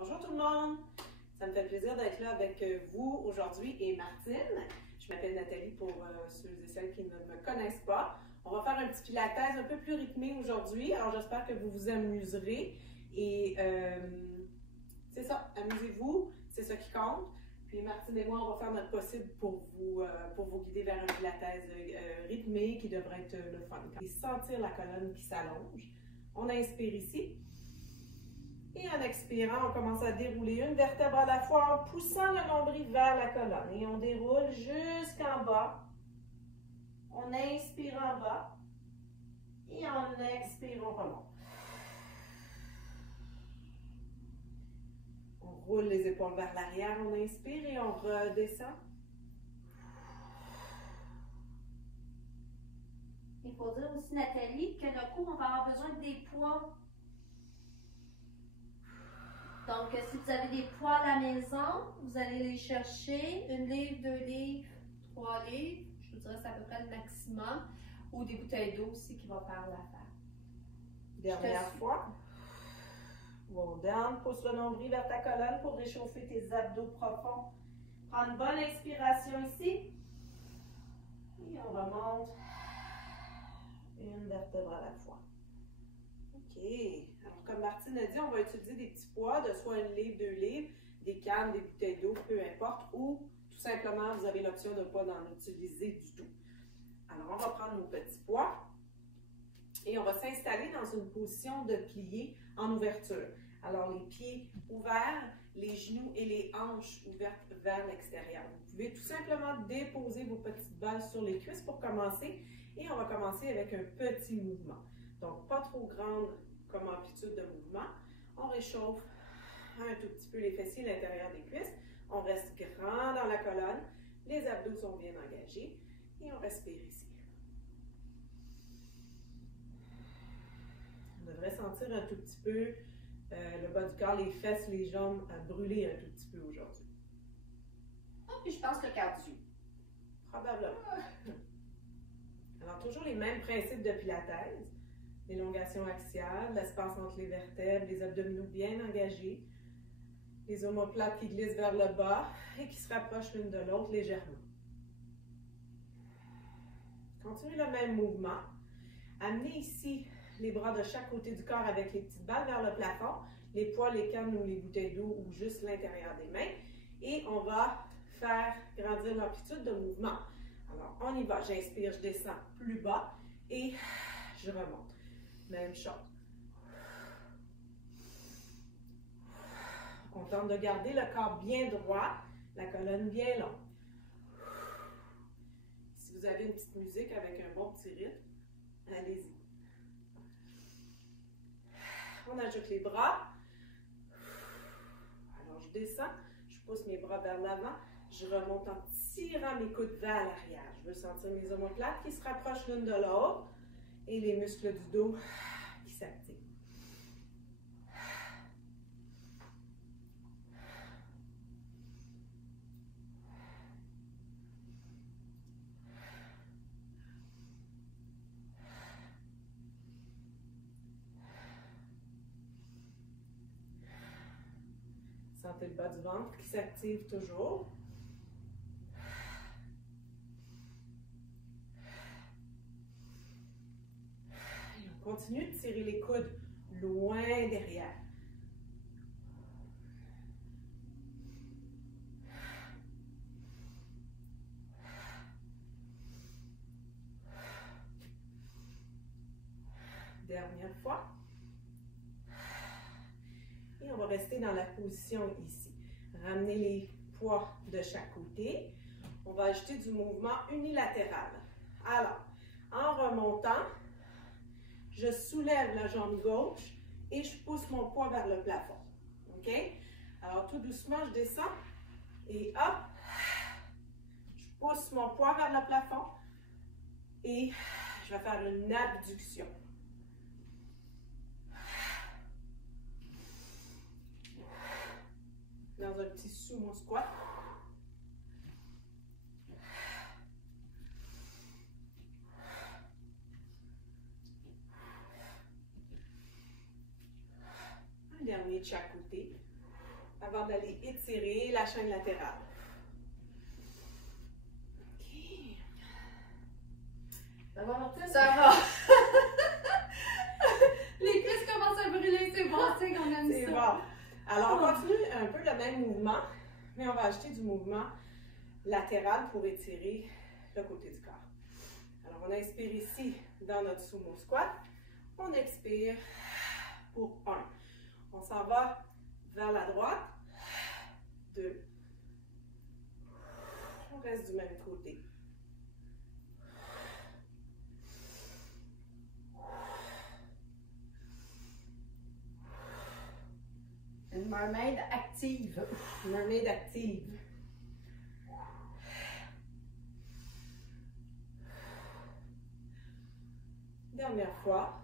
Bonjour tout le monde! Ça me fait plaisir d'être là avec vous aujourd'hui et Martine. Je m'appelle Nathalie pour ceux et celles qui ne me connaissent pas. On va faire un petit pilates un peu plus rythmé aujourd'hui. Alors j'espère que vous vous amuserez et c'est ça, amusez-vous, c'est ça qui compte. Puis Martine et moi, on va faire notre possible pour vous guider vers un pilates rythmé qui devrait être le fun. Et sentir la colonne qui s'allonge. On inspire ici. Et en expirant, on commence à dérouler une vertèbre à la fois en poussant le nombril vers la colonne. Et on déroule jusqu'en bas. On inspire en bas. Et en expire, on remonte. On roule les épaules vers l'arrière, on inspire et on redescend. Il faut dire aussi, Nathalie, que nos cours, on va avoir besoin des poids. Donc, si vous avez des poids à la maison, vous allez les chercher. 1 livre, 2 livres, 3 livres. Je vous dirais que c'est à peu près le maximum. Ou des bouteilles d'eau aussi qui vont faire l'affaire. Dernière fois. Roll down, pousse le nombril vers ta colonne pour réchauffer tes abdos profonds. Prends une bonne inspiration ici. Et on remonte. Une vertèbre à la fois. OK. Alors, comme Martine a dit, on va utiliser des petits poids de soit 1 livre, 2 livres, des cannes, des bouteilles d'eau, peu importe, ou tout simplement, vous avez l'option de ne pas en utiliser du tout. Alors, on va prendre nos petits poids et on va s'installer dans une position de plié en ouverture. Alors, les pieds ouverts, les genoux et les hanches ouvertes vers l'extérieur. Vous pouvez tout simplement déposer vos petites balles sur les cuisses pour commencer. Et on va commencer avec un petit mouvement. Donc, pas trop grande comme amplitude de mouvement. On réchauffe un tout petit peu les fessiers, l'intérieur des cuisses. On reste grand dans la colonne. Les abdos sont bien engagés. Et on respire ici. On devrait sentir un tout petit peu le bas du corps, les fesses, les jambes brûler un tout petit peu aujourd'hui. Oh, puis je pense le cardio. Probablement. Alors, toujours les mêmes principes de pilates. L'élongation axiale, l'espace entre les vertèbres, les abdominaux bien engagés, les omoplates qui glissent vers le bas et qui se rapprochent l'une de l'autre légèrement. Continuez le même mouvement. Amenez ici les bras de chaque côté du corps avec les petites balles vers le plafond, les poids, les cannes ou les bouteilles d'eau ou juste l'intérieur des mains. Et on va faire grandir l'amplitude de mouvement. Alors, on y va. J'inspire, je descends plus bas et je remonte. Même chose. On tente de garder le corps bien droit, la colonne bien longue. Si vous avez une petite musique avec un bon petit rythme, allez-y. On ajoute les bras. Alors, je descends, je pousse mes bras vers l'avant. Je remonte en tirant mes coudes vers l'arrière. Je veux sentir mes omoplates qui se rapprochent l'une de l'autre et les muscles du dos qui s'activent. Sentez le bas du ventre qui s'active toujours. Continue de tirer les coudes loin derrière. Dernière fois. Et on va rester dans la position ici. Ramenez les poids de chaque côté. On va ajouter du mouvement unilatéral. Alors, en remontant, je soulève la jambe gauche et je pousse mon poids vers le plafond. OK? Alors, tout doucement, je descends et hop, je pousse mon poids vers le plafond et je vais faire une abduction. Dans un petit sumo squat. Un dernier de chaque côté. avant d'aller étirer la chaîne latérale. OK. Ça va, Martine? Ça va. Les cuisses commencent à brûler, c'est bon, c'est qu'on aime C'est ça. bon. Alors, on continue un peu le même mouvement, mais on va ajouter du mouvement latéral pour étirer le côté du corps. Alors, on inspire ici dans notre sumo squat. On expire pour 1. On s'en va vers la droite. 2. On reste du même côté. Une mermaid active. Mermaid active. Dernière fois.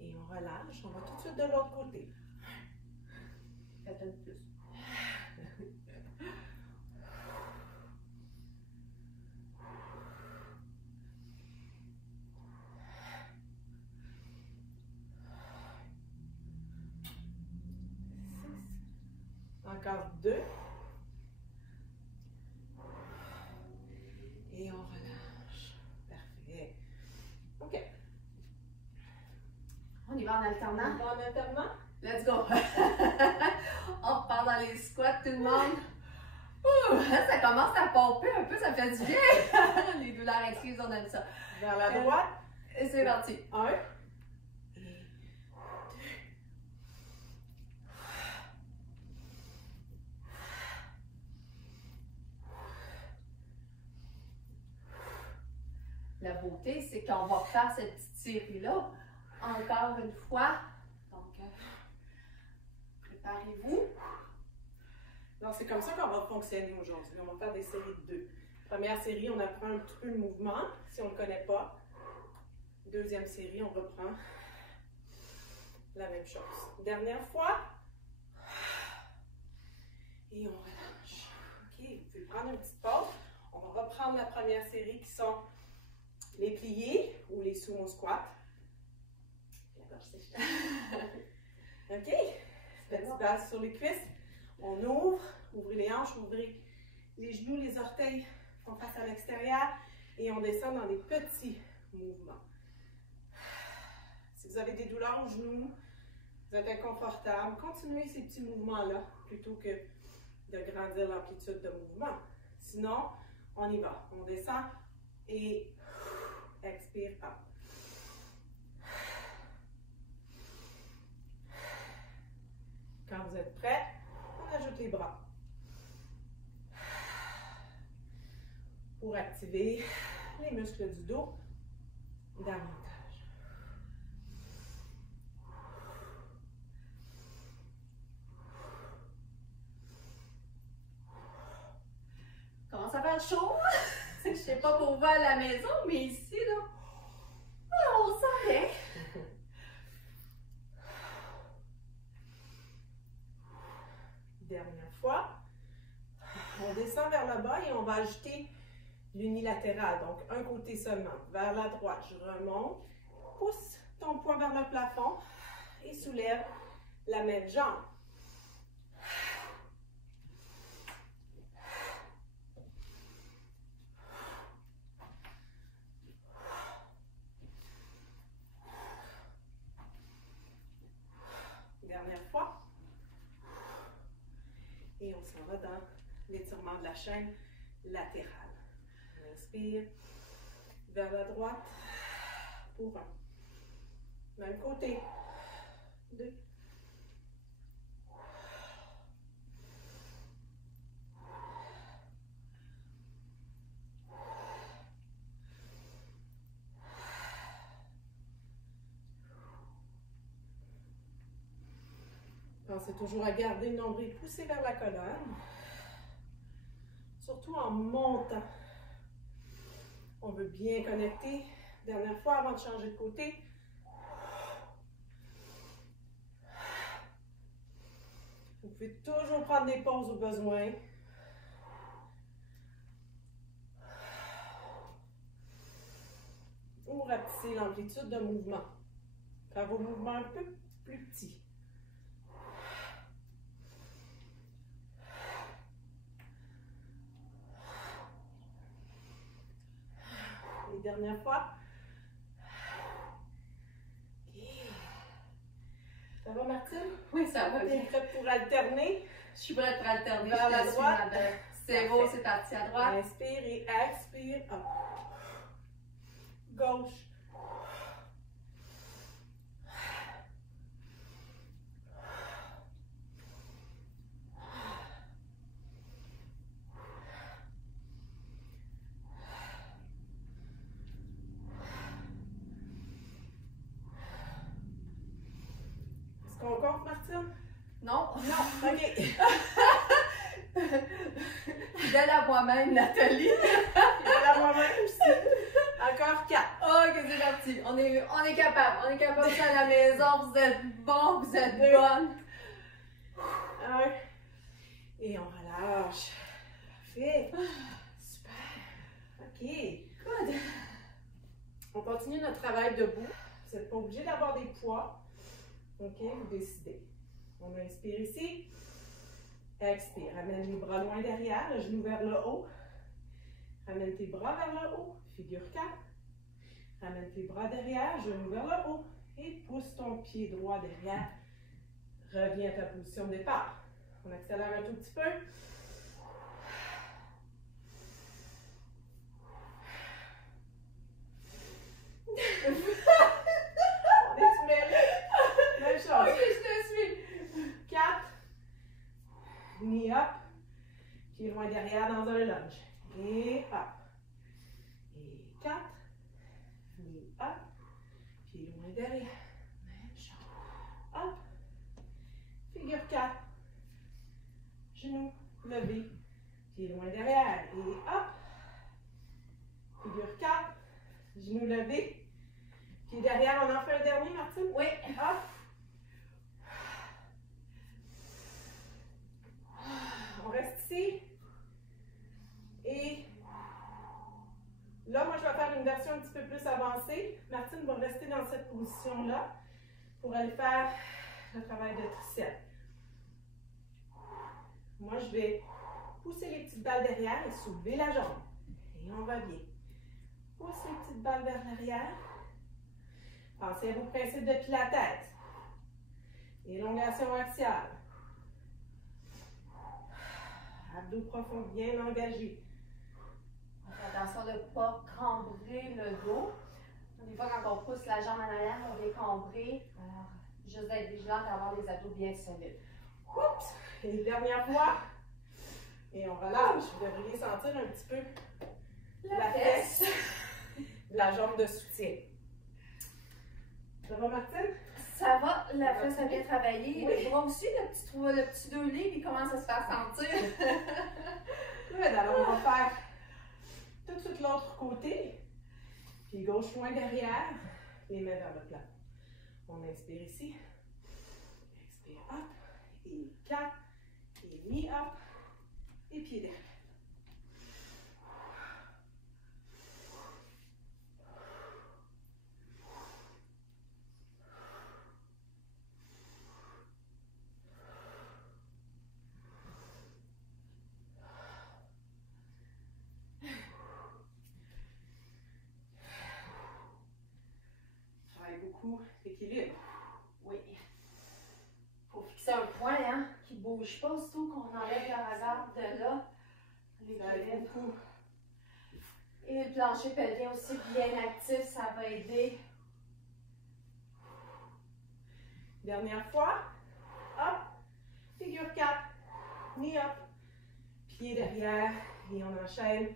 Et on relâche. On va tout de suite de l'autre côté. Ça donne plus. Encore 2. Et on relâche. Parfait. OK. On y va en alternant. On va en alternant. Let's go! On repart dans les squats, tout le monde. Ouh, ça commence à pomper un peu, ça fait du bien. Les douleurs excuses, on aime ça. Vers la droite. Et c'est parti. 1. La beauté, c'est qu'on va faire cette petite série-là encore une fois. Donc, préparez-vous. Donc, c'est comme ça qu'on va fonctionner aujourd'hui. On va faire des séries de 2. Première série, on apprend un petit peu le mouvement, si on ne le connaît pas. Deuxième série, on reprend la même chose. Dernière fois. Et on relâche. OK, vous pouvez prendre une petite pause. On va reprendre la première série qui sont les pliés ou les sumo squats. OK? Petite base sur les cuisses. On ouvre, ouvrez les hanches, ouvrez les genoux, les orteils font face à l'extérieur et on descend dans des petits mouvements. Si vous avez des douleurs aux genoux, vous êtes inconfortable, continuez ces petits mouvements-là plutôt que de grandir l'amplitude de mouvement. Sinon, on y va. On descend et expire. Up. Quand vous êtes prêts, on ajoute les bras. Pour activer les muscles du dos davantage. Commence à faire chaud. Je sais pas pour vous à la maison, mais ici, là, on sent bien. Dernière fois. On descend vers le bas et on va ajouter l'unilatéral. Donc, un côté seulement. Vers la droite, je remonte. Pousse ton poing vers le plafond et soulève la même jambe. Dernière fois. Et on s'en va dans l'étirement de la chaîne latérale. On inspire vers la droite pour 1. Même côté. 2. Pensez toujours à garder le nombril poussé vers la colonne. Surtout en montant. On veut bien connecter. Dernière fois avant de changer de côté. Vous pouvez toujours prendre des pauses au besoin. Ou rapetisser l'amplitude de mouvement. Faire vos mouvements un peu plus petits. dernière fois. OK. Ça va, Martine? Oui, ça va Tu es bien. prête pour alterner? Je suis prête pour alterner. Vers la Je te suis, droite. madame. C'est beau, c'est parti à droite. Inspire et expire. Hop. Gauche. Est-ce qu'on compte, Martine? Non. Non. OK. Fidèle à moi-même, Nathalie. Voilà moi-même aussi. Encore 4. Ok, c'est parti. On est capable. On est capable ça à la maison. Vous êtes bon, vous êtes Deux. bonne. 1. Et on relâche. Parfait. Super. OK. Good. On continue notre travail debout. Vous n'êtes pas obligé d'avoir des poids. OK, vous décidez. On inspire ici. Expire. Ramène les bras loin derrière, le genou vers le haut. Ramène tes bras vers le haut. Figure 4. Ramène tes bras derrière, genou vers le haut. Et pousse ton pied droit derrière. Reviens à ta position de départ. On accélère un tout petit peu. On est mêlés. Même chose. Ok, je te suis. 4. Knee up. Pied loin derrière dans un lunge. Et up. Et 4. Knee up. Pied loin derrière. Même chose. Up. Figure 4. Genou levé. Pied loin derrière. Et up. Figure 4. Genou levé. Pied derrière. On en fait un dernier, Martine? Oui. Up. On reste ici. Et là, moi, je vais faire une version un petit peu plus avancée. Martine va rester dans cette position-là pour aller faire le travail de triceps. Moi, je vais pousser les petites balles derrière et soulever la jambe. Et on revient. Pousse les petites balles vers l'arrière. Pensez à vos principes de pilates. Élongation axiale. Abdos profonds bien engagés. Attention de ne pas cambrer le dos. Des fois, quand on pousse la jambe en arrière, on est cambré. Alors, juste d'être vigilant d'avoir les abdos bien solides. Oups! Et dernière fois. Et on relâche. Vous devriez sentir un petit peu la fesse de la jambe de soutien. Ça va, Martine? Ça va, la fesse a bien travaillé. Oui. Le bras aussi, le petit 2 livres, il commence à se faire sentir. Good. Alors, on va faire tout de suite l'autre côté. Pied gauche loin derrière. Les mains vers le plat. On inspire ici. Expire up. Et 4. Et knee up. Et pied derrière. Beaucoup d'équilibre. Oui. Il faut fixer un point hein, qui ne bouge pas, surtout qu'on enlève la regard de là. Ça aide beaucoup. Et le plancher pelvien aussi bien actif, ça va aider. Dernière fois. Hop. Figure 4. Knee up. Pied derrière. Et on enchaîne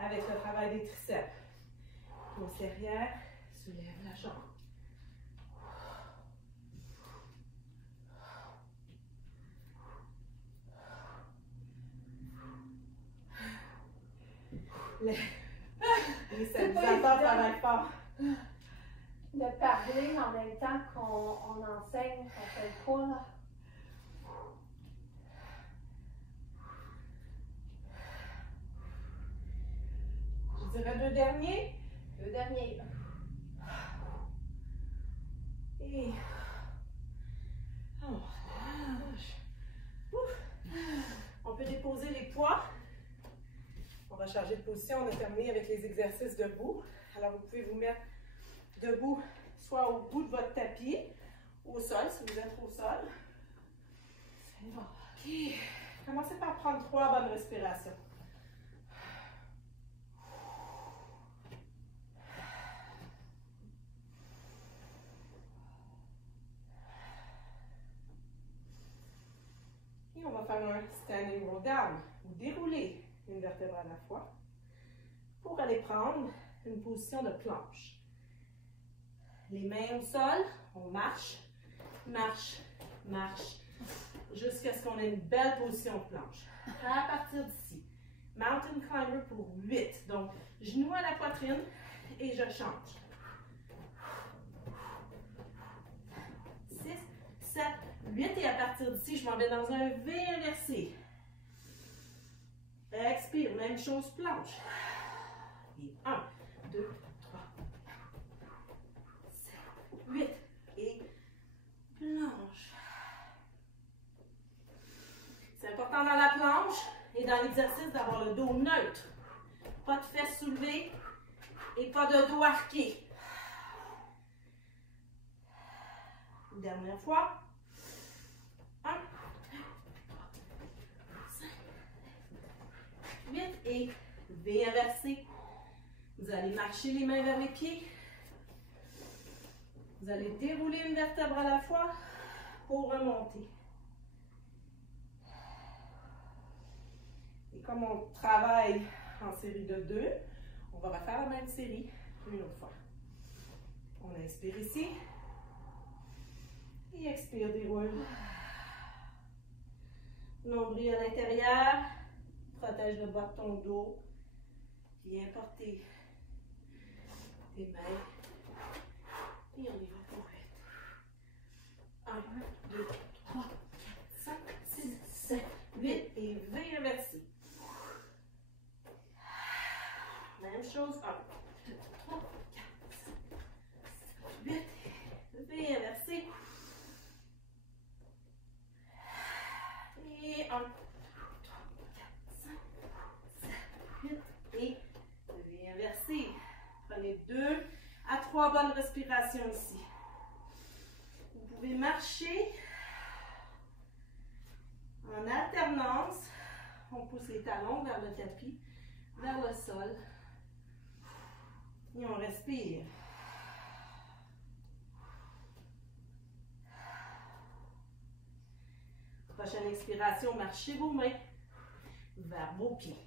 avec le travail des triceps. Pousse derrière. Soulève la jambe. Les stabilisateurs travaillent fort. De parler en même temps qu'on enseigne, qu'on fait le cours. Là. Je dirais 2 derniers. Le dernier. Et on relâche. On peut déposer les poids. On va changer de position. On a terminé avec les exercices debout. Alors, vous pouvez vous mettre debout, soit au bout de votre tapis, au sol, si vous êtes au sol. OK. Commencez par prendre 3 bonnes respirations. Et on va faire un standing roll down. Vous déroulez une vertèbre à la fois pour aller prendre une position de planche. Les mains au sol, on marche, marche, marche, jusqu'à ce qu'on ait une belle position de planche. À partir d'ici, Mountain Climber pour 8. Donc, genoux à la poitrine et je change. 6, 7, 8 et à partir d'ici, je m'en vais dans un V inversé. Expire, même chose, planche. Et 1, 2, 3, 7, 8 et planche. C'est important dans la planche et dans l'exercice d'avoir le dos neutre. Pas de fesses soulevées et pas de dos arqué. Une dernière fois. 1, 2, 3, 5, 8 et V inversé. Vous allez marcher les mains vers les pieds. Vous allez dérouler une vertèbre à la fois pour remonter. Et comme on travaille en série de 2, on va refaire la même série une autre fois. On inspire ici. Et expire, déroule. Nombril à l'intérieur. Protège le bas de ton dos. Viens porter tes mains. Et on y va pour 8. 1, 2, 3, 4, 5, 6, 7, 8 et V inversé. Même chose. 1, 2, 3, 4, 5, 7, 8. V inversé. Et 1, 2, 3, 4, 5, 7, 8 et V inversé. Prenez 2 à 3 bonnes respirations ici. Vous pouvez marcher en alternance. On pousse les talons vers le tapis, vers le sol. Et on respire. Prochaine expiration, marchez vos mains vers vos pieds.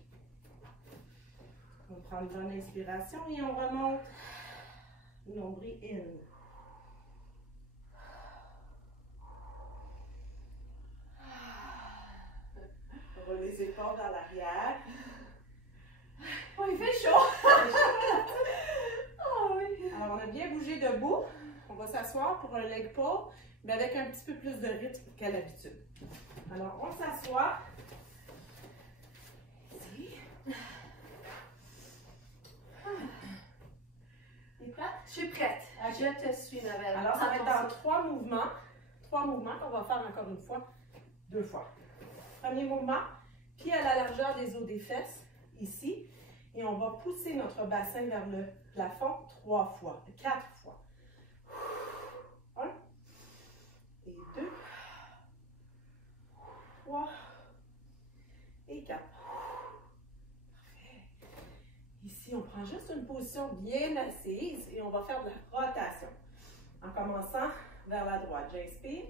On prend une bonne inspiration et on remonte. Nombril in. On les épaules vers l'arrière. Oh, il fait chaud! Oh, oui. Alors, on a bien bougé debout. On va s'asseoir pour un leg pull, mais avec un petit peu plus de rythme qu'à l'habitude. Alors, on s'assoit. Ici. T'es prête? Je suis prête. Je te suis, Novelle. Alors, ça va être dans 3 mouvements. 3 mouvements qu'on va faire encore une fois, 2 fois. Premier mouvement, pied à la largeur des os des fesses, ici. Et on va pousser notre bassin vers le plafond 3 fois, 4 fois. 1 et 2, 3 et 4. Parfait. Ici, on prend juste une position bien assise et on va faire de la rotation. En commençant vers la droite. J'inspire.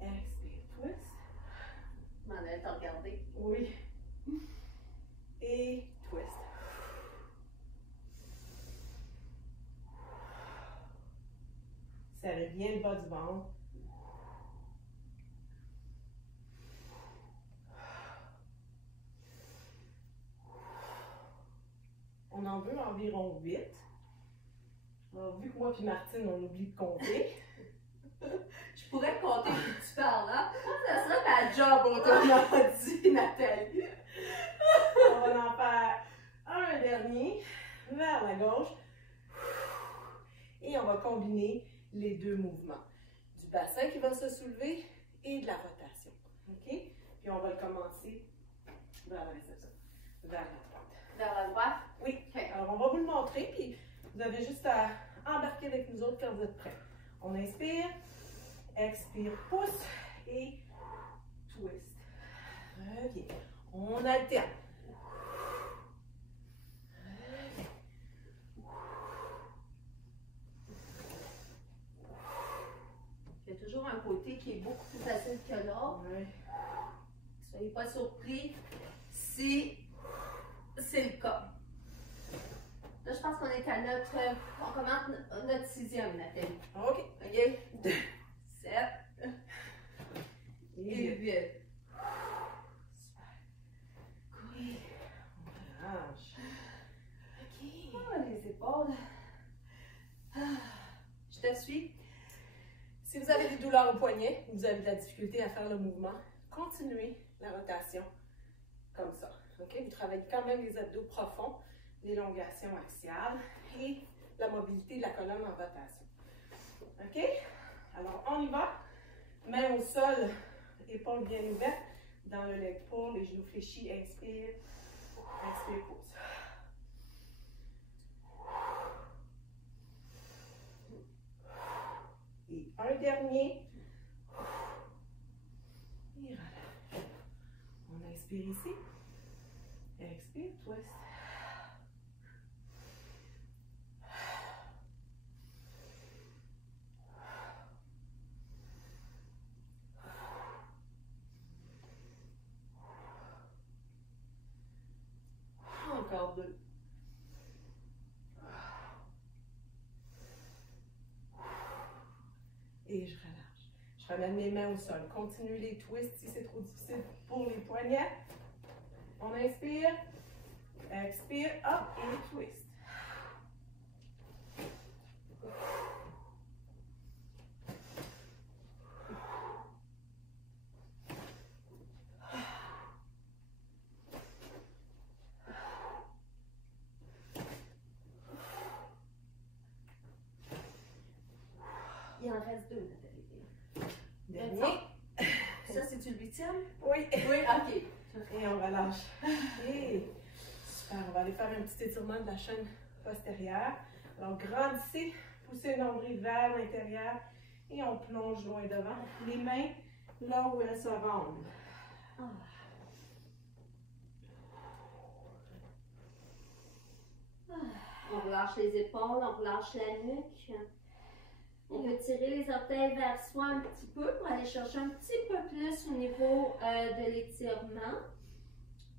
Expire, twist. Je m'en allais te regarder. Oui. Et twist. Serrez bien le bas du ventre. On en veut environ 8. Alors, vu que moi et Martine, on oublie de compter. Je pourrais compter puis tu parles, hein? Ça serait ta job, on t'a dit, Nathalie. On va en faire un dernier vers la gauche. Et on va combiner les 2 mouvements. Du bassin qui va se soulever et de la rotation. OK? Puis on va le commencer vers la réception. Vers la droite. Vers la droite? Oui. OK. Alors, on va vous le montrer. Puis Vous avez juste à embarquer avec nous autres quand vous êtes prêts. On inspire, expire, pousse et twist. Reviens. On alterne. Il y a toujours un côté qui est beaucoup plus facile que l'autre. Ouais. Soyez pas surpris si c'est le cas. Là, je pense qu'on est à on commence notre 6e, Nathalie. OK. OK? 7 et 8. Oui. On relâche. OK. Ah, les épaules. Je te suis. Si vous avez des douleurs au poignet, vous avez de la difficulté à faire le mouvement, continuez la rotation comme ça. OK? Vous travaillez quand même les abdos profonds, l'élongation axiale et la mobilité de la colonne en rotation. OK? Alors, on y va. Main au sol, épaules bien ouvertes, dans le leg pull, les genoux fléchis, inspire, expire, pause. Et un dernier. Et relâche. On inspire ici. Expire, twist. Encore 2. Et je relâche. Je ramène mes mains au sol. Continuez les twists si c'est trop difficile pour les poignets. On inspire, expire, hop, et twist. Il en reste 2, Nathalie. Dernier. Ça, c'est-tu le 8e? Oui. Oui, OK. Et on relâche. Et super. On va aller faire un petit étirement de la chaîne postérieure. Alors, grandissez, poussez le nombril vers l'intérieur et on plonge loin devant. Les mains là où elles se rendent. On relâche les épaules, on relâche la nuque. On peut tirer les orteils vers soi un petit peu pour aller chercher un petit peu plus au niveau de l'étirement.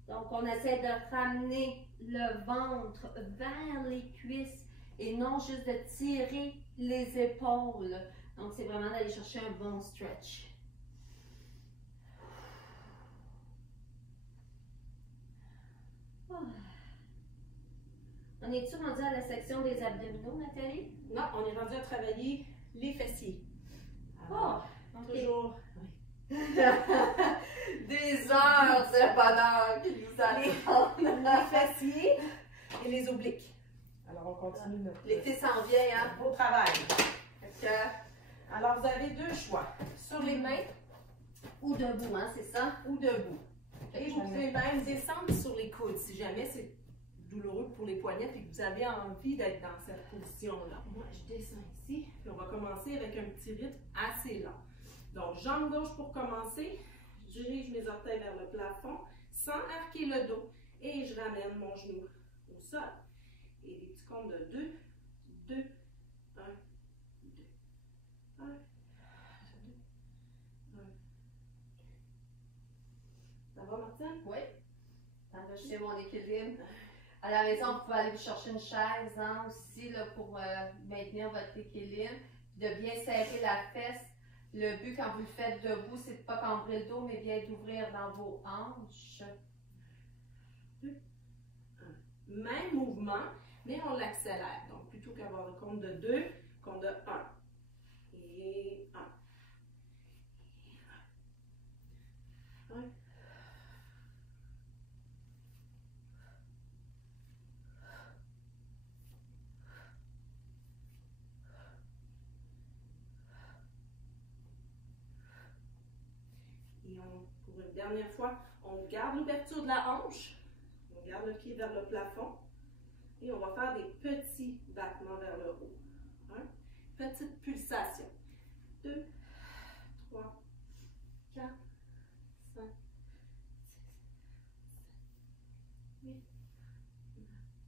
Donc, on essaie de ramener le ventre vers les cuisses et non juste de tirer les épaules. Donc, c'est vraiment d'aller chercher un bon stretch. On est-tu rendu à la section des abdominaux, Nathalie? Non, on est rendu à travailler les fessiers. Alors, Okay. toujours. Des heures de bonheur qui nous attendent. Les fessiers et les obliques. Alors, on continue notre L'été s'en vient, hein? beau travail. Fait que, Alors, vous avez deux choix. Sur les mains ou debout, hein, c'est ça? ou debout. Et vous pouvez même descendre sur les coudes si jamais c'est douloureux pour les poignets et que vous avez envie d'être dans cette position-là. Moi, je descends ici. Puis on va commencer avec un petit rythme assez lent. Donc, jambe gauche pour commencer. Je dirige mes orteils vers le plafond sans arquer le dos. Et je ramène mon genou au sol. Et des petits comptes de 2, 2, 1, 2, 1, 2, 1. Ça va, Martine? Oui. Enregistrer mon équilibre. À la maison, vous pouvez aller vous chercher une chaise hein, aussi là, pour maintenir votre équilibre. De bien serrer la fesse. Le but quand vous le faites debout, c'est de ne pas cambrer le dos, mais bien d'ouvrir dans vos hanches. Même mouvement, mais on l'accélère. Donc, plutôt qu'avoir le compte de 2, compte de 1. Et 1. Et 1. Et pour une dernière fois, on garde l'ouverture de la hanche. On garde le pied vers le plafond. Et on va faire des petits battements vers le haut. 1, petite pulsation. 2, 3, 4, 5, 6, 7, 8.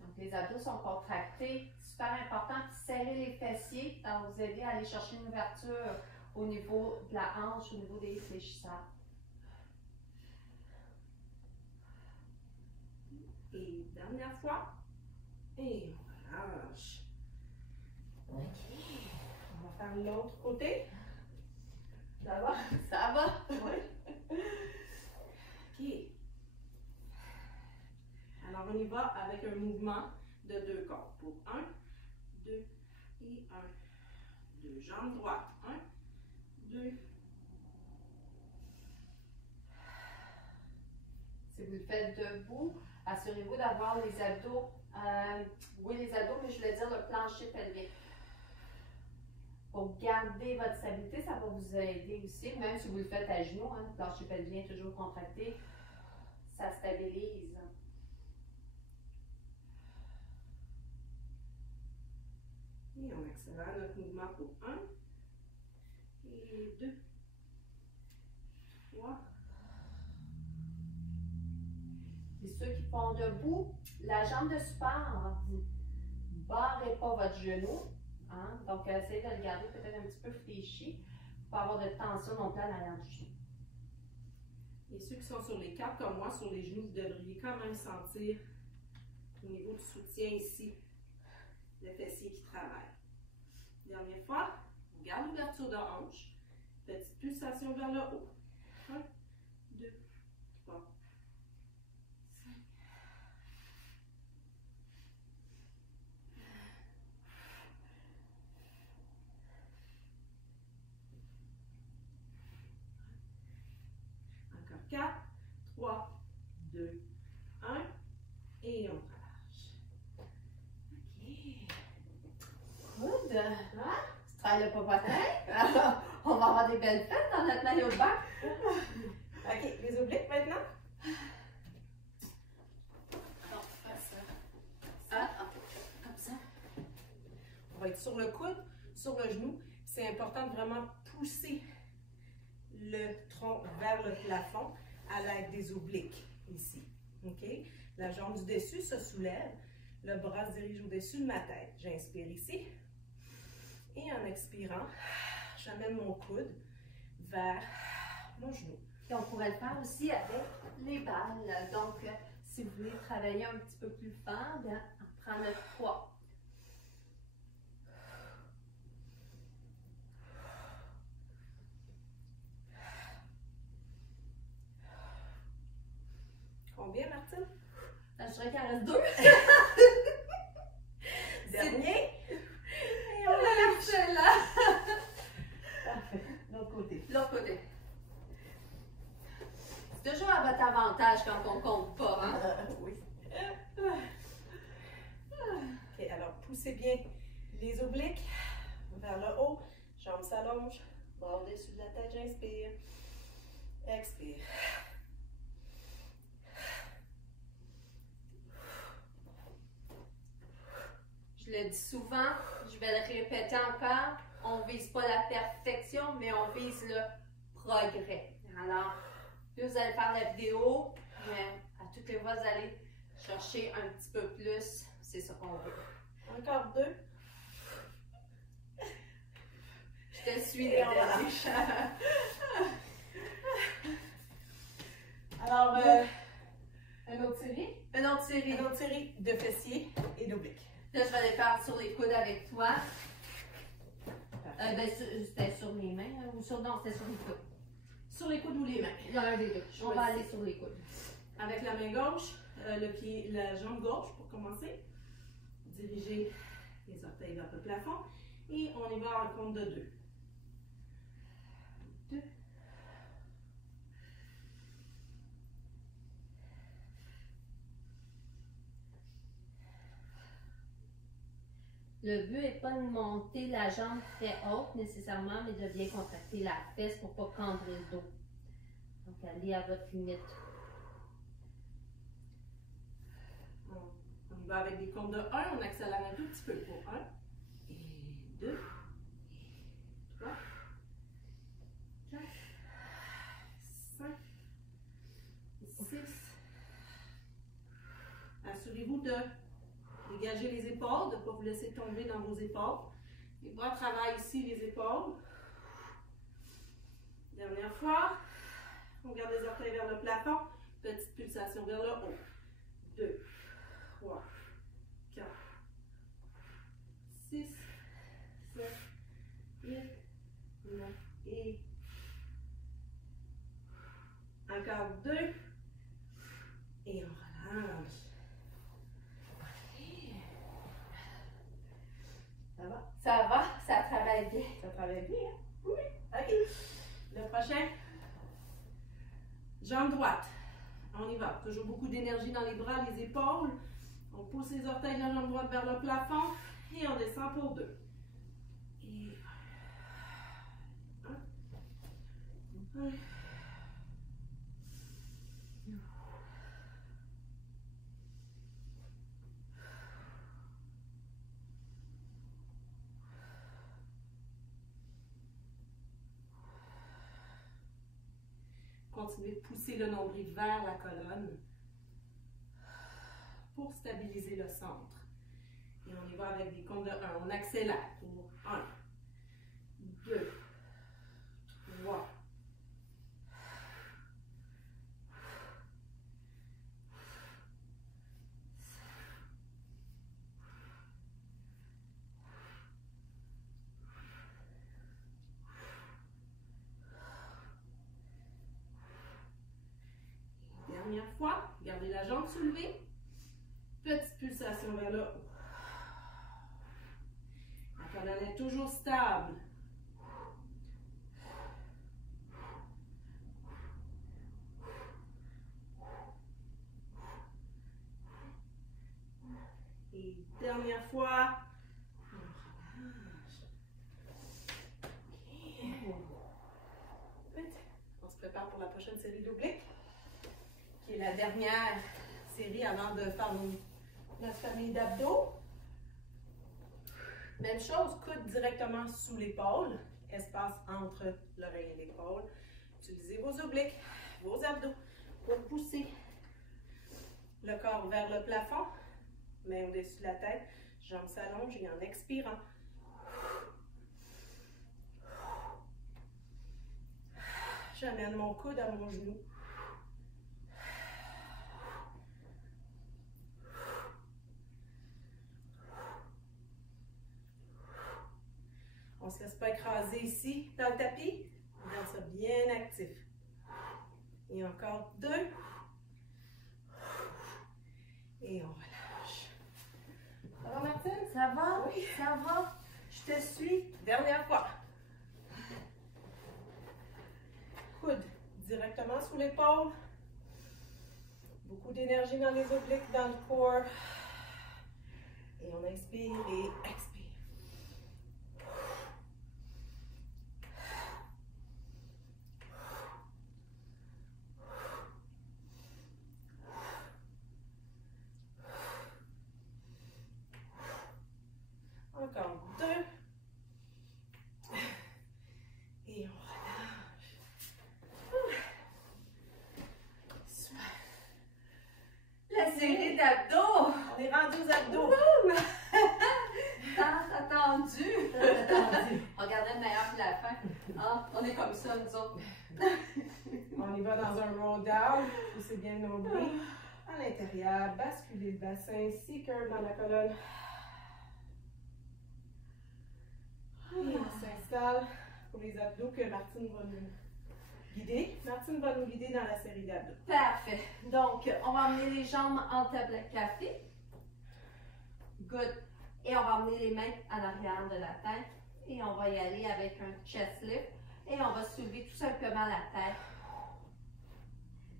Donc, les abdos sont contractés. Super important. Puis serrer les fessiers. Ça va vous aider à aller chercher une ouverture au niveau de la hanche, au niveau des fléchisseurs. Et dernière fois. Et on relâche. OK. On va faire l'autre côté. Ça va? Ça va? Oui. OK. Alors, on y va avec un mouvement de 2 corps. Pour 1, 2 et 1. 2 jambes droites. 1, 2. Si vous le faites debout, assurez-vous d'avoir les abdos, oui les abdos, mais je voulais dire le plancher pelvien. Pour garder votre stabilité, ça va vous aider aussi, même si vous le faites à genoux, hein, le plancher pelvien est toujours contracté, ça stabilise. Et on accélère notre mouvement pour 1 et 2, 3. Et ceux qui font debout, la jambe de support, vous ne barrez pas votre genou. Hein? Donc, essayez de le garder peut-être un petit peu fléchi pour pas avoir de tension non plus à l'arrière du genou. Et ceux qui sont sur les quatre comme moi, sur les genoux, vous devriez quand même sentir au niveau du soutien ici, le fessier qui travaille. Dernière fois, on garde l'ouverture de hanche. Petite pulsation vers le haut. 1, 2, 3, 5. Encore 4, 3, 2, 1. Et on relâche. OK. Good. Hein? Tu travailles le popotin. On va avoir des belles fêtes dans notre maillot de bain. OK, les obliques maintenant. Non, pas ça. Ah, comme ça. On va être sur le coude, sur le genou. C'est important de vraiment pousser le tronc vers le plafond à l'aide des obliques, ici. OK? La jambe du dessus se soulève. Le bras se dirige au-dessus de ma tête. J'inspire ici. Et en expirant, j'amène mon coude vers mon genou. Et on pourrait le faire aussi avec les balles. Donc, si vous voulez travailler un petit peu plus fort, bien, on prend notre poids. Combien, Martine? Je dirais qu'il en reste 2. Dernier. Et on relâche là. Parfait. L'autre côté. L'autre côté. C'est toujours à votre avantage quand on compte pas, hein? Oui. OK, alors poussez bien les obliques vers le haut. Jambes s'allongent. Bras au-dessus de la tête, j'inspire. Expire. Je le dis souvent, je vais le répéter encore, on ne vise pas la perfection, mais on vise le progrès. Alors, plus vous allez faire la vidéo, mais à toutes les fois, vous allez chercher un petit peu plus, c'est ce qu'on veut. Encore 2. Je te suis, Et on Nathalie. relâche. Alors, une autre série? Une autre série. Une autre série de fessiers et d'obliques. Là, je vais les faire sur les coudes avec toi. C'était sur les mains, hein, ou sur... Non, c'était sur les coudes. Sur les coudes ou les mains? L'un des deux. On va aller sur les coudes. Avec la main gauche, le pied, la jambe gauche pour commencer. Dirigez les orteils vers le plafond. Et on y va en compte de 2. 2. Le but n'est pas de monter la jambe très haute nécessairement, mais de bien contracter la fesse pour ne pas cambrer le dos. Donc, allez à votre limite. On y va avec des comptes de 1, on accélère un tout petit peu pour 1, et 2, et 3, 4, 5, 6. Assurez-vous de dégager les épaules, de ne pas vous laisser tomber dans vos épaules. Les bras travaillent ici, les épaules. Dernière fois. On garde les orteils vers le plafond. Petite pulsation vers le haut. 2, 3, 4, 6, 7, 8, 9 et encore 2. Et on relâche. Ça va? Ça va, ça travaille bien. Ça travaille bien? Oui. OK. Le prochain. Jambe droite. On y va. Toujours beaucoup d'énergie dans les bras, les épaules. On pousse les orteils de la jambe droite vers le plafond et on descend pour 2. Et 1. Continuez de pousser le nombril vers la colonne pour stabiliser le centre. Et on y va avec des comptes de 1. On accélère pour 1, 2, 3, 4. Dernière fois, gardez la jambe soulevée. Petite pulsation vers le haut. La colonne est toujours stable. Et dernière fois. On relâche. On se prépare pour la prochaine série d'obliques, qui est la dernière série avant de faire notre famille d'abdos. Même chose, coude directement sous l'épaule, espace entre l'oreille et l'épaule. Utilisez vos obliques, vos abdos pour pousser le corps vers le plafond, main au-dessus de la tête, jambes s'allongent et en expirant. J'amène mon coude à mon genou. On ne se laisse pas écraser ici dans le tapis. On garde ça bien actif. Et encore 2. Et on relâche. Ça va, Martine? Ça va? Oui. Ça va? Je te suis. Dernière fois. Coude directement sous l'épaule. Beaucoup d'énergie dans les obliques, dans le corps. Et on inspire et expire. Encore 2. Et on relâche. Super. La série d'abdos! On est rendu aux abdos. Tant attendu! Regardez le meilleur pour la fin. Ah, on est comme ça, nous autres. On y va dans un roll down. Poussez bien le nombril. À l'intérieur, basculez le bassin, ici, curve dans la colonne. Et on s'installe pour les abdos que Martine va nous guider. Martine va nous guider dans la série d'abdos. Parfait. Donc, on va emmener les jambes en tablette café. Good. Et on va emmener les mains en arrière de la tête. Et on va y aller avec un chest lift. Et on va soulever tout simplement la tête.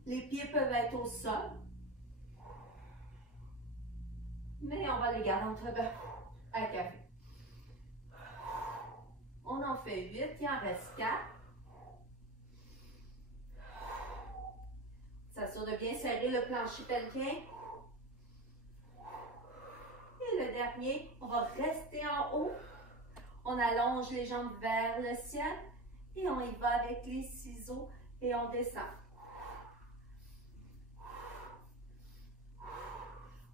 Les pieds peuvent être au sol. Mais on va les garder entre bas à café. On en fait 8, il en reste 4. S'assure de bien serrer le plancher pelvien. Et le dernier, on va rester en haut. On allonge les jambes vers le ciel et on y va avec les ciseaux et on descend.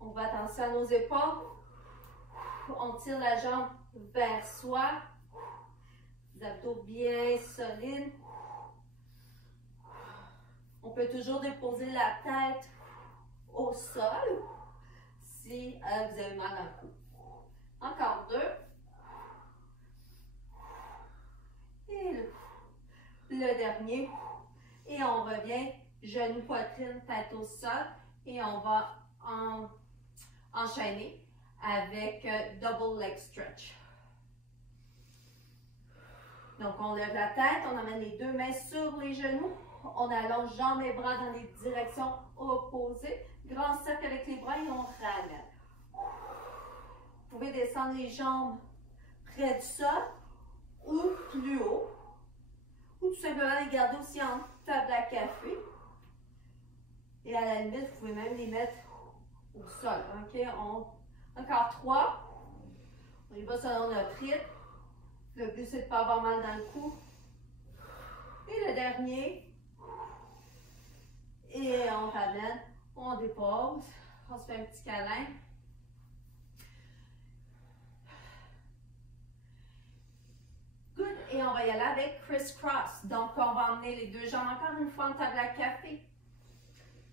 On fait attention à nos épaules. On tire la jambe vers soi. Les abdos bien solides. On peut toujours déposer la tête au sol si vous avez mal dans le cou. Encore 2. Et le dernier. Et on revient, genou, poitrine, tête au sol. Et on va enchaîner avec double leg stretch. Donc, on lève la tête, on amène les 2 mains sur les genoux. On allonge jambes et bras dans les directions opposées. Grand cercle avec les bras et on ramène. Vous pouvez descendre les jambes près du sol ou plus haut. Ou tout simplement les garder aussi en table à café. Et à la limite, vous pouvez même les mettre au sol. OK? Encore 3. On y va selon notre rythme. Le but, c'est de ne pas avoir mal dans le cou. Et le dernier. Et on ramène. On dépose. On se fait un petit câlin. Good. Et on va y aller avec criss-cross. Donc, on va emmener les 2 jambes encore une fois en table à café.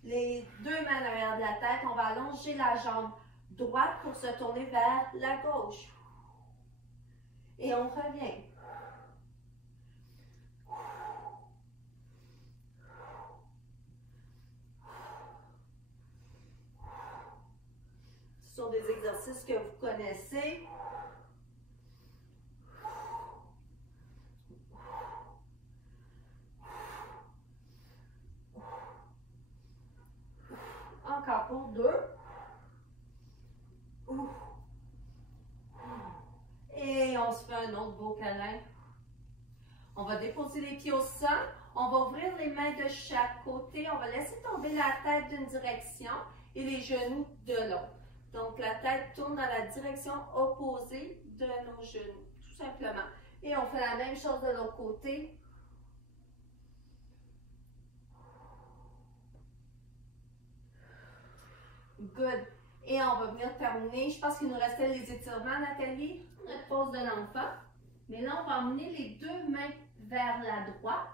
Les 2 mains en arrière de la tête. On va allonger la jambe droite pour se tourner vers la gauche. Et on revient. Ce sont des exercices que vous connaissez. Encore pour 2. Et on se fait un autre beau câlin. On va déposer les pieds au sol. On va ouvrir les mains de chaque côté. On va laisser tomber la tête d'une direction et les genoux de l'autre. Donc, la tête tourne dans la direction opposée de nos genoux, tout simplement. Et on fait la même chose de l'autre côté. Good. Et on va venir terminer. Je pense qu'il nous restait les étirements, Nathalie. Notre pose de l'enfant. Mais là, on va emmener les 2 mains vers la droite.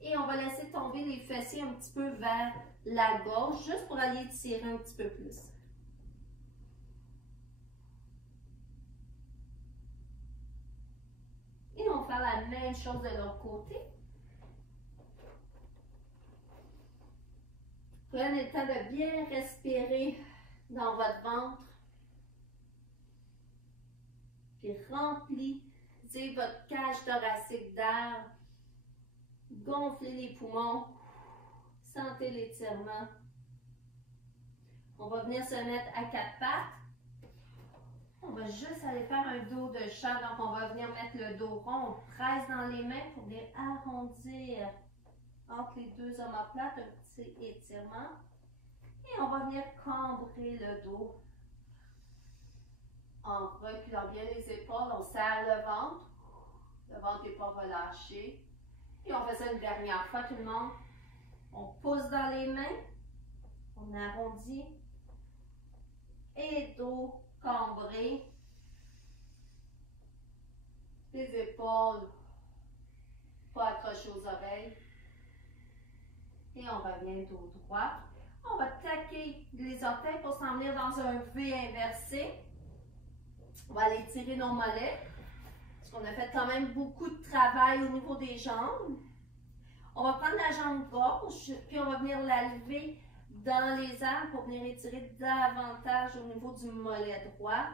Et on va laisser tomber les fessiers un petit peu vers la gauche, juste pour aller tirer un petit peu plus. Et on va faire la même chose de l'autre côté. Prenez le temps de bien respirer dans votre ventre. Puis remplissez votre cage thoracique d'air. Gonflez les poumons. Sentez l'étirement. On va venir se mettre à 4 pattes. On va juste aller faire un dos de chat. Donc, on va venir mettre le dos rond. On presse dans les mains pour venir arrondir entre les 2 omoplates. Un petit étirement. Et on va venir cambrer le dos. En reculant bien les épaules, on serre le ventre. Le ventre n'est pas relâché. Et on fait ça une dernière fois, tout le monde. On pousse dans les mains. On arrondit. Et dos cambré. Les épaules pas accrochées aux oreilles. Et on revient dos droit. On va taquer les orteils pour s'en venir dans un V inversé. On va aller tirer nos mollets. Parce qu'on a fait quand même beaucoup de travail au niveau des jambes. On va prendre la jambe gauche, puis on va venir la lever dans les armes pour venir étirer davantage au niveau du mollet droit.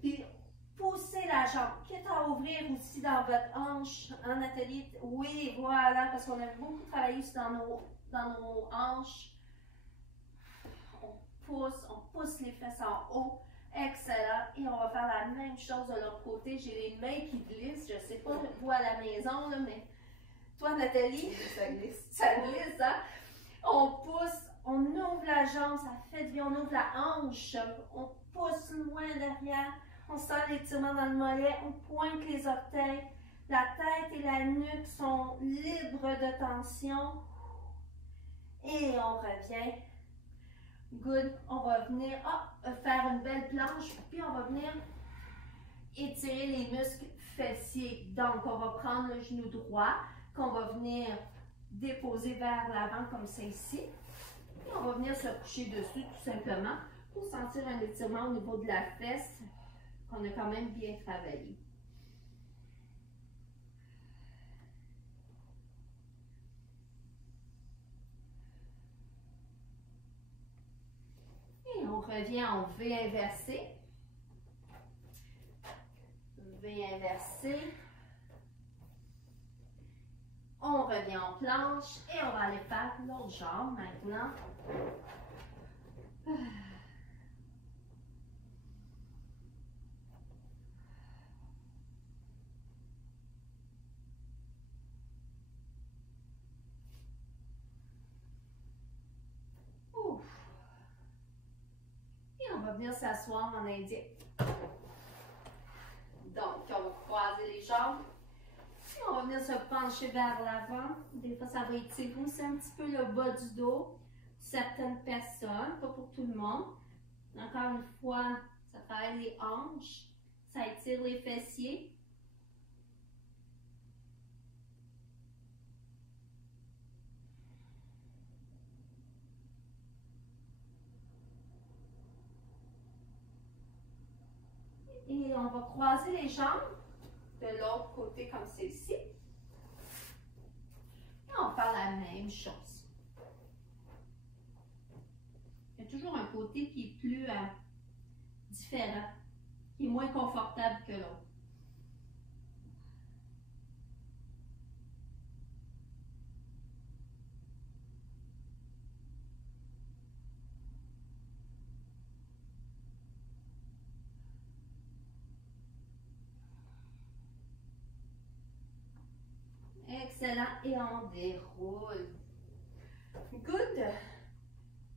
Puis poussez la jambe, quitte à ouvrir aussi dans votre hanche, en atelier. Oui, voilà, parce qu'on a beaucoup travaillé aussi dans nos hanches. On pousse les fesses en haut. Excellent. Et on va faire la même chose de l'autre côté. J'ai les mains qui glissent. Je ne sais pas vous à la maison, là, mais toi, Nathalie, ça glisse, hein? On pousse, On ouvre la jambe, ça fait du bien. On ouvre la hanche, on pousse loin derrière. On sent l'étirement dans le mollet, on pointe les orteils. La tête et la nuque sont libres de tension. Et on revient. Good. On va venir faire une belle planche, puis on va venir étirer les muscles fessiers. Donc, on va prendre le genou droit, qu'on va venir déposer vers l'avant comme ça ici. Et on va venir se coucher dessus tout simplement pour sentir un étirement au niveau de la fesse qu'on a quand même bien travaillé. Et on revient en V inversé. V inversé. On revient en planche et on va aller faire l'autre jambe maintenant. Ouf. Et on va venir s'asseoir en indien. Donc, on va croiser les jambes. Et on va venir se pencher vers l'avant. Des fois, ça va étirer aussi un petit peu le bas du dos. Certaines personnes, pas pour tout le monde. Encore une fois, ça travaille les hanches. Ça étire les fessiers. Et on va croiser les jambes de l'autre côté comme celle-ci. Et on va faire la même chose. Il y a toujours un côté qui est plus différent, qui est moins confortable que l'autre. Excellent. Et on déroule. Good.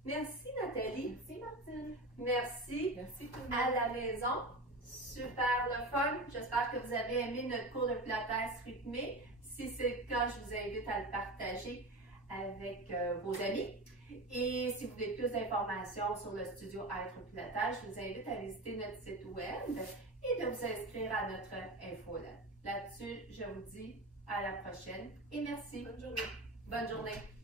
Merci Nathalie. Merci Martine. Merci. Merci tout le À monde. la maison. Super le fun. J'espère que vous avez aimé notre cours de pilates rythmé. Si c'est le cas, je vous invite à le partager avec vos amis. Et si vous voulez plus d'informations sur le studio Être Pilates, je vous invite à visiter notre site web et de vous inscrire à notre infolette. Là-dessus, je vous dis à la prochaine et merci. Bonne journée. Bonne journée.